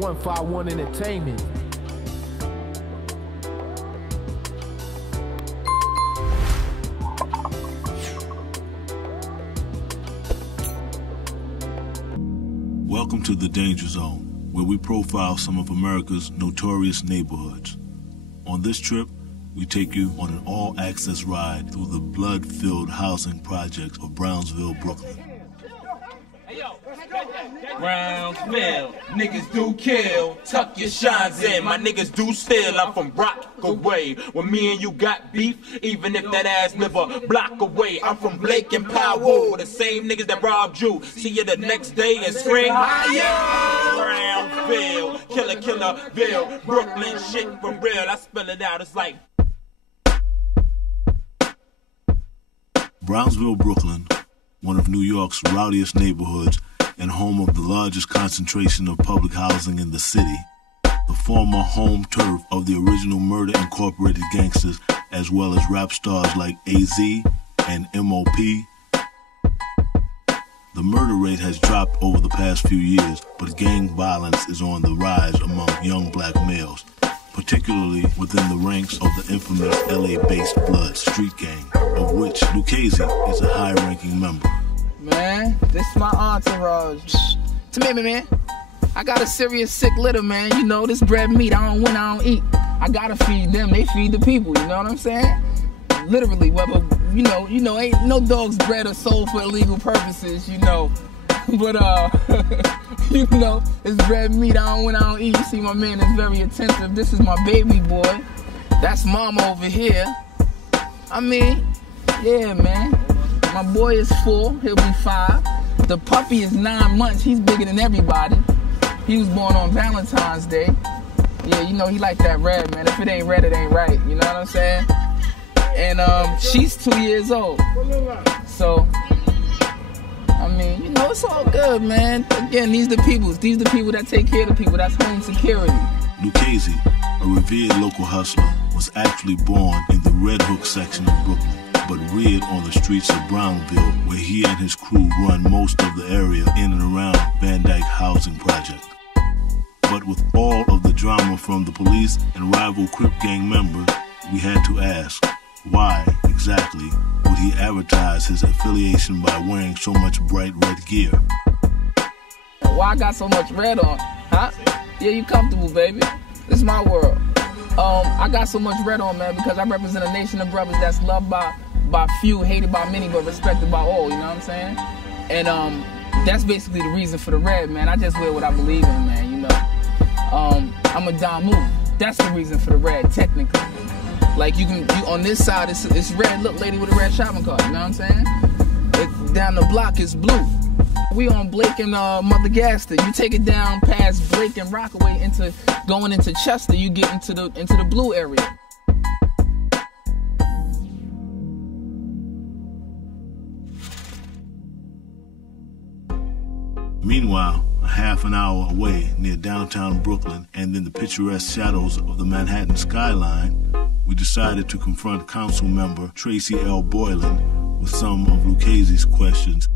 151 Entertainment. Welcome to the Danger Zone, where we profile some of America's notorious neighborhoods. On this trip, we take you on an all-access ride through the blood-filled housing projects of Brownsville, Brooklyn. Brownsville, niggas do kill, tuck your shines in, my niggas do steal. I'm from Rockaway, when me and you got beef, even if that ass live a block away. I'm from Blake and Powell, the same niggas that robbed you. See you the next day in spring. Brownsville, Killerville, Brooklyn shit for real. I spell it out, it's like Brownsville, Brooklyn, one of New York's rowdiest neighborhoods and home of the largest concentration of public housing in the city, the former home turf of the original Murder Incorporated gangsters, as well as rap stars like AZ and MOP. The murder rate has dropped over the past few years, but gang violence is on the rise among young black males, particularly within the ranks of the infamous LA-based Bloods street gang, of which Lucchese is a high-ranking member. Man, this is my entourage. Come here, man. I got a serious sick litter, man. You know, this bread meat, I don't win, I don't eat. I gotta feed them, they feed the people, you know what I'm saying? Literally, whether, you know, ain't no dog's bred or sold for illegal purposes, you know. But, you know, it's bread meat, I don't win, I don't eat. You see my man is very attentive. This is my baby boy. That's mama over here. I mean, yeah, man. My boy is 4, he'll be 5. The puppy is 9 months, he's bigger than everybody. He was born on Valentine's Day. Yeah, you know, he like that red, man. If it ain't red, it ain't right. You know what I'm saying? And she's 2 years old. So, I mean, you know, it's all good, man. Again, these the people that take care of the people. That's home security. Lucchese, a revered local hustler, was actually born in the Red Hook section of Brooklyn, but reared on the streets of Brownville, where he and his crew run most of the area in and around Van Dyke Housing Project. But with all of the drama from the police and rival Crip gang members, we had to ask, why exactly would he advertise his affiliation by wearing so much bright red gear? Why I got so much red on? Huh? Yeah, you comfortable, baby. This is my world. I got so much red on, man, because I represent a nation of brothers that's loved by few, hated by many, but respected by all, you know what I'm saying? And that's basically the reason for the red, man. I just wear what I believe in, man, you know. I'm a Damu. That's the reason for the red, technically. Like, you on this side, it's red. Look, lady with a red shopping cart, you know what I'm saying? Down the block, it's blue. We on Blake and Mother Gaster. You take it down past Blake and Rockaway going into Chester, you get into the blue area. Meanwhile, a half an hour away near downtown Brooklyn and in the picturesque shadows of the Manhattan skyline, we decided to confront council member Tracy L. Boylan with some of Lucchese's questions.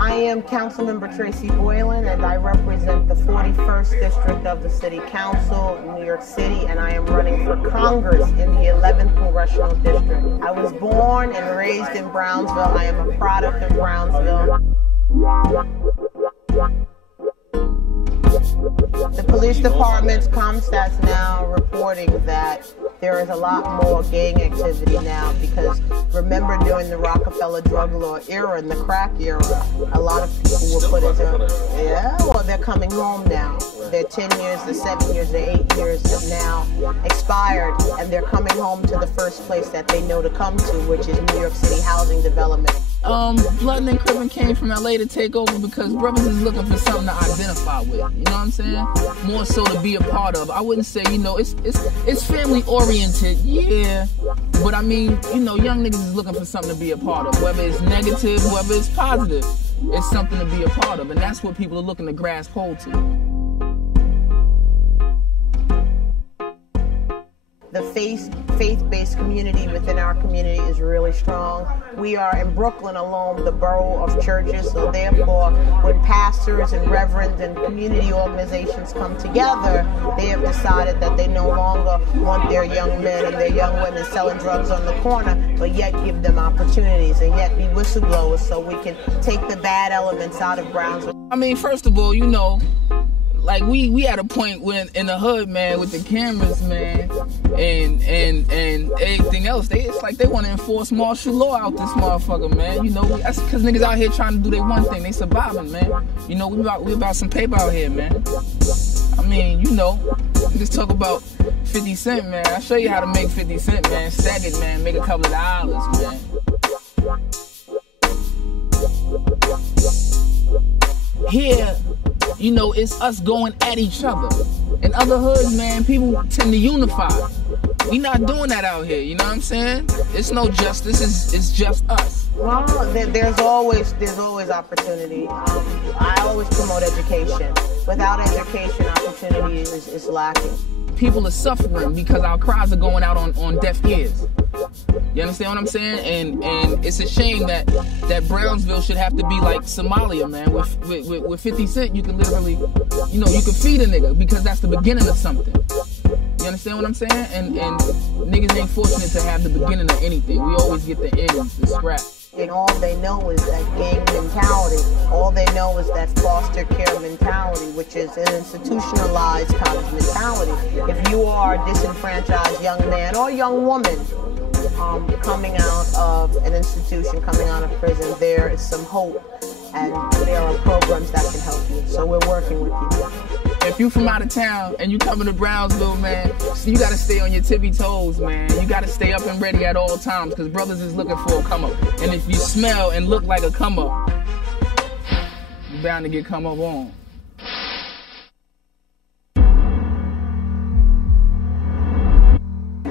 I am Councilmember Tracy Boylan, and I represent the 41st District of the City Council in New York City, and I am running for Congress in the 11th Congressional District. I was born and raised in Brownsville. I am a product of Brownsville. The police department's ComStat's now reporting that there is a lot more gang activity now, because remember during the Rockefeller drug law era and the crack era, a lot of people were put into, well, they're coming home now. Their 10 years, the 7 years, the 8 years have now expired, and they're coming home to the first place that they know to come to, which is New York City housing development. Blood and Crippin came from LA to take over because brothers is looking for something to identify with. You know what I'm saying? More so to be a part of. I wouldn't say, you know, it's family oriented, yeah. But I mean, you know, young niggas is looking for something to be a part of. Whether it's negative, whether it's positive, it's something to be a part of. And that's what people are looking to grasp hold to. The faith-based community within our community is really strong. We are in Brooklyn alone, the borough of churches, so therefore when pastors and reverends and community organizations come together, they have decided that they no longer want their young men and their young women selling drugs on the corner, but yet give them opportunities and yet be whistleblowers so we can take the bad elements out of Brownsville. I mean, first of all, you know, like we at a point when in the hood, man, with the cameras, man, and everything else, it's like they want to enforce martial law out this motherfucker, man. You know, that's because niggas out here trying to do their one thing, they surviving, man. You know, we about some paper out here, man. I mean, you know, just talk about 50 Cent, man. I'll show you how to make 50 Cent, man. Stack it, man. Make a couple of dollars, man. Here, you know, it's us going at each other. In other hoods, man, people tend to unify. We not doing that out here, you know what I'm saying? It's no justice, it's just us. Well, there's always opportunity. I always promote education. Without education, opportunity is lacking. People are suffering because our cries are going out on deaf ears. You understand what I'm saying? And it's a shame that Brownsville should have to be like Somalia, man. With 50 Cent, you can literally, you know, you can feed a nigga because that's the beginning of something. You understand what I'm saying? And niggas ain't fortunate to have the beginning of anything. We always get the end, the scrap. And all they know is that gang mentality. All they know is that foster care mentality, which is an institutionalized kind of mentality. If you are a disenfranchised young man or young woman coming out of an institution, coming out of prison, there is some hope and there are programs that can help you. So we're working with people. If you from out of town and you coming to Brownsville, man, you gotta stay on your tippy toes, man. You gotta stay up and ready at all times because brothers is looking for a come up. And if you smell and look like a come up, you're bound to get come up on.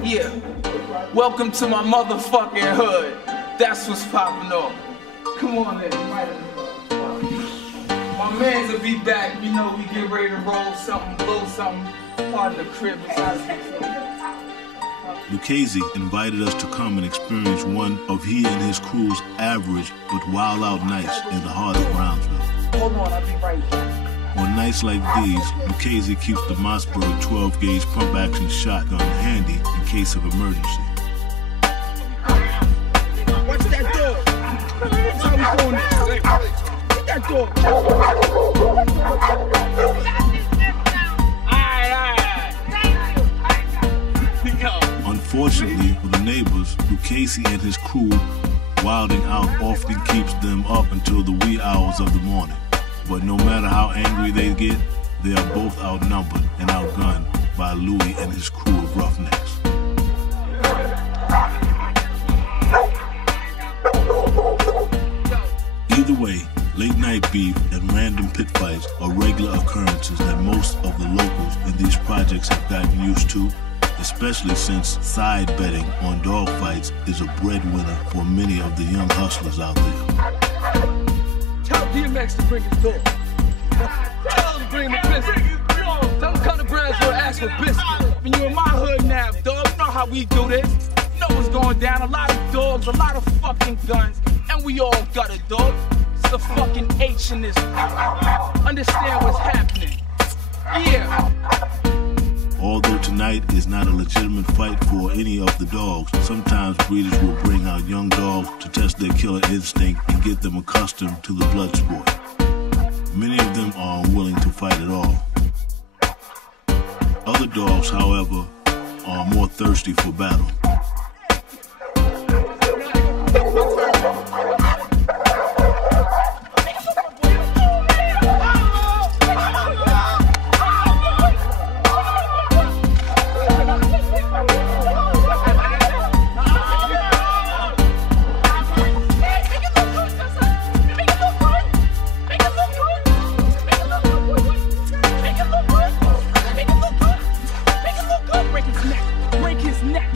Yeah, welcome to my motherfucking hood. That's what's popping off. Come on in, right in. My mans will be back, you know, we get ready to roll something, blow something, part of the crib besides Lucchese invited us to come and experience one of he and his crew's average but wild out nights in the heart of Brownsville. Hold on, I'll be right back. On nights like these, Lucchese keeps the Mossberg 12-gauge pump-action shotgun handy in case of emergency. Watch that door. That's how we doing this. That door. Unfortunately for the neighbors, Lucchese and his crew wilding out often keeps them up until the wee hours of the morning. But no matter how angry they get, they are both outnumbered and outgunned by Louis and his crew of roughnecks. Either way, late night beef and random pit fights are regular occurrences that most of the locals in these projects have gotten used to, especially since side betting on dog fights is a breadwinner for many of the young hustlers out there. Tell DMX to bring his dog. Tell him to bring him a biscuit. Tell him to come to Brownsville and ask for biscuit. When you in my hood now, dog, you know how we do this. You know what's going down. A lot of dogs, a lot of fucking guns, and we all got a dog. It's the fucking H in this. Understand what's happening. Yeah. Although tonight is not a legitimate fight for any of the dogs, sometimes breeders will bring out young dogs to test their killer instinct and get them accustomed to the blood sport. Many of them are unwilling to fight at all. Other dogs, however, are more thirsty for battle. Break his neck.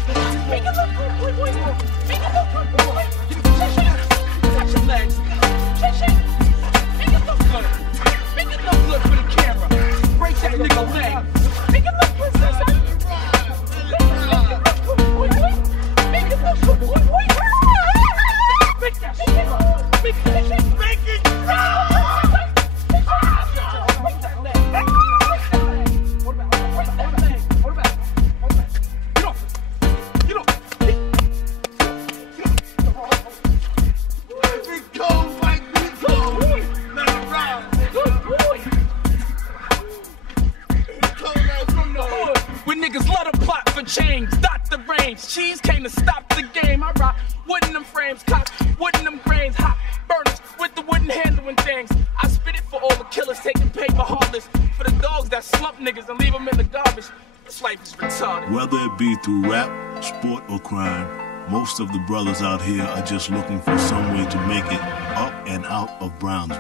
Whether it be through rap, sport, or crime, most of the brothers out here are just looking for some way to make it up and out of Brownsville.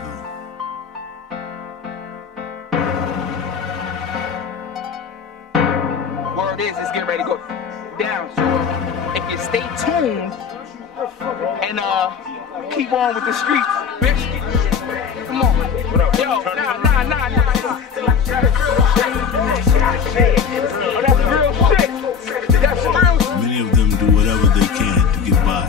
Word is, it's getting ready to go down. So if you stay tuned and keep on with the streets, bitch. Come on. Yo, nah. That's real shit. That's real shit. Many of them do whatever they can to get by.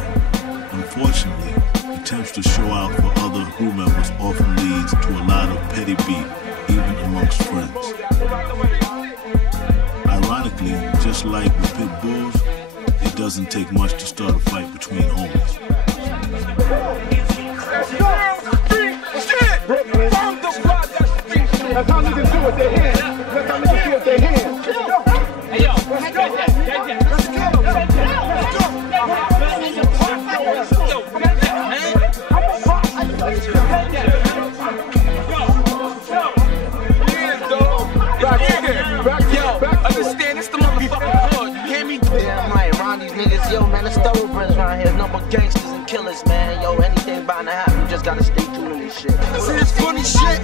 Unfortunately, attempts to show out for other crew members often leads to a lot of petty beef, even amongst friends. Ironically, just like the Pitbulls, it doesn't take much to start a fight between homies. That's how niggas do with their hands. That's how niggas do with their hands. Let's go. Hey, yo. Let's go. Understand, it's the motherfucking hood. You hear me? Yeah, I'm right around these niggas. Yo, man, it's thoroughbreds around here. No more gangsters and killers, man. Yo, anything bound to happen. You just gotta stay tuned to this shit. See this funny shit?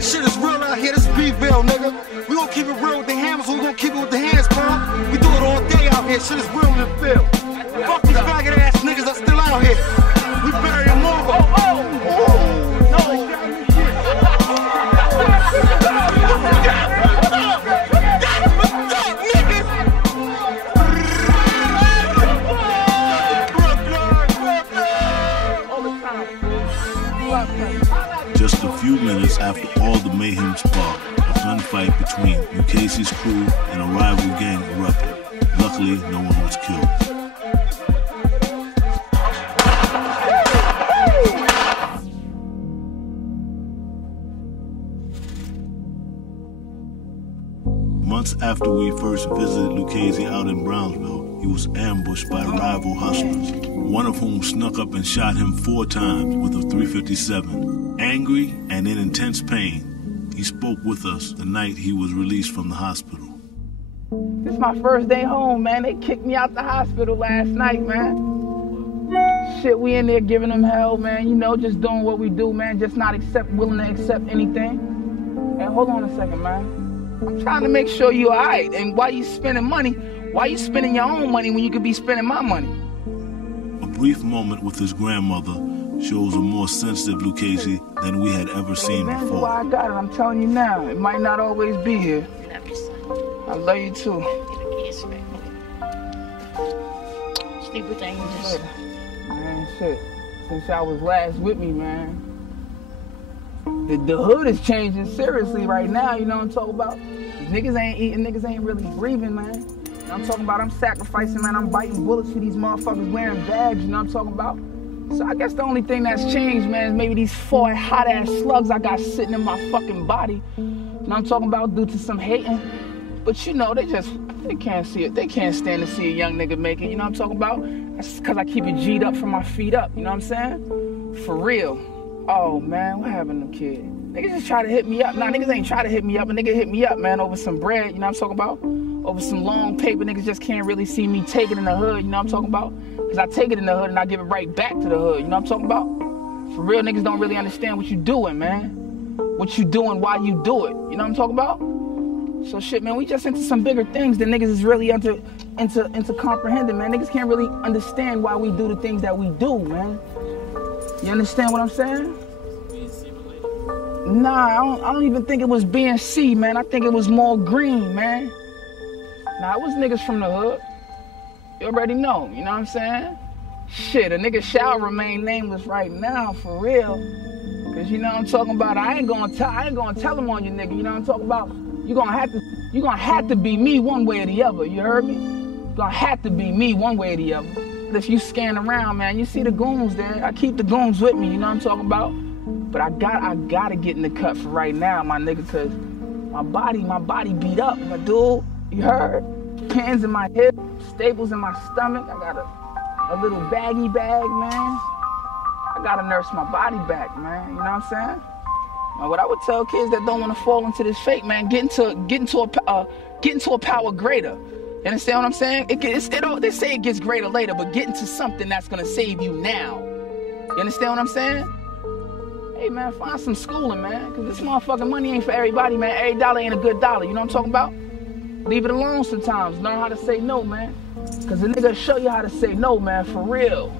Shit is real out here. This is B-Ville, nigga. We gon' keep it real with the hammers, so we gon' keep it with the hands, bro. We do it all day out here. Shit is real in the field. Fuck these faggot ass niggas that's still out here. We bury them all. Just a few minutes after all the mayhem sparked, a gunfight between Mukasey's crew and a rival gang erupted. Luckily, no one was killed. Months after we first visited Lucchese out in Brownsville, he was ambushed by rival hustlers, one of whom snuck up and shot him 4 times with a .357. Angry and in intense pain, he spoke with us the night he was released from the hospital. This is my first day home, man. They kicked me out the hospital last night, man. Shit, we in there giving them hell, man. You know, just doing what we do, man. Just not willing to accept anything. Hey, hold on a second, man. I'm trying to make sure you're all right. And why you spending money? Why you spending your own money when you could be spending my money? A brief moment with his grandmother shows a more sensitive Lucchese than we had ever seen man, before. Why I got it, I'm telling you now. It might not always be here. Love you, son. I love you too. Get a kiss, baby. Sleep with the angels. Man, shit. Since I was last with me, man. The hood is changing seriously right now, you know what I'm talking about? These niggas ain't eating, niggas ain't really breathing, man. You know what I'm talking about? I'm sacrificing, man. I'm biting bullets for these motherfuckers wearing bags, you know what I'm talking about? So I guess the only thing that's changed, man, is maybe these 4 hot-ass slugs I got sitting in my fucking body. You know what I'm talking about? Due to some hating. But you know, they can't see it. They can't stand to see a young nigga make it, you know what I'm talking about? That's because I keep it G'd up from my feet up, you know what I'm saying? For real. Oh, man, what happened to them kids? Niggas just try to hit me up. Nah, niggas ain't try to hit me up. A nigga hit me up, man, over some bread, you know what I'm talking about? Over some long paper. Niggas just can't really see me take it in the hood, you know what I'm talking about? Because I take it in the hood and I give it right back to the hood, you know what I'm talking about? For real, niggas don't really understand what you doing, man. What you doing, why you do it, you know what I'm talking about? So shit, man, we just into some bigger things that niggas is really into comprehending, man. Niggas can't really understand why we do the things that we do, man. You understand what I'm saying? Nah, I don't even think it was BNC, man. I think it was more green, man. Nah, it was niggas from the hood. You already know, you know what I'm saying? Shit, a nigga shall remain nameless right now, for real. Cause you know what I'm talking about. I ain't gonna tell them on you, nigga. You know what I'm talking about? You gonna have to be me one way or the other. You heard me? You gonna have to be me one way or the other. But if you scan around, man, you see the goons there. I keep the goons with me. You know what I'm talking about? But I gotta get in the cut for right now, my nigga, cause my body beat up, my dude. You heard? Pins in my hip, staples in my stomach. I got a little baggy bag, man. I gotta nurse my body back, man. You know what I'm saying? Now, what I would tell kids that don't want to fall into this fake, man, get into a power greater. You understand what I'm saying? They say it gets greater later, but getting to something that's gonna save you now. You understand what I'm saying? Hey man, find some schooling, man, cause this motherfucking money ain't for everybody, man. Every dollar ain't a good dollar. You know what I'm talking about? Leave it alone sometimes. Learn how to say no, man. Cause the nigga show you how to say no, man, for real.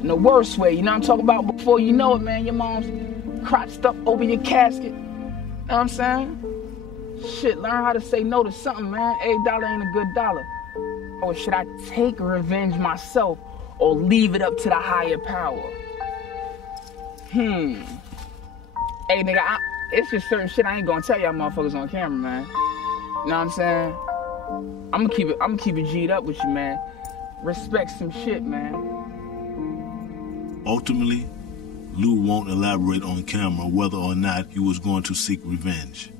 In the worst way, you know what I'm talking about? Before you know it, man, your mom's crotched up over your casket. You know what I'm saying? Shit, learn how to say no to something, man. Every dollar ain't a good dollar. Or should I take revenge myself or leave it up to the higher power? Hey, nigga, it's just certain shit I ain't gonna tell y'all motherfuckers on camera, man. You know what I'm saying? I'm gonna keep it G'd up with you, man. Respect some shit, man. Ultimately, Lou won't elaborate on camera whether or not he was going to seek revenge.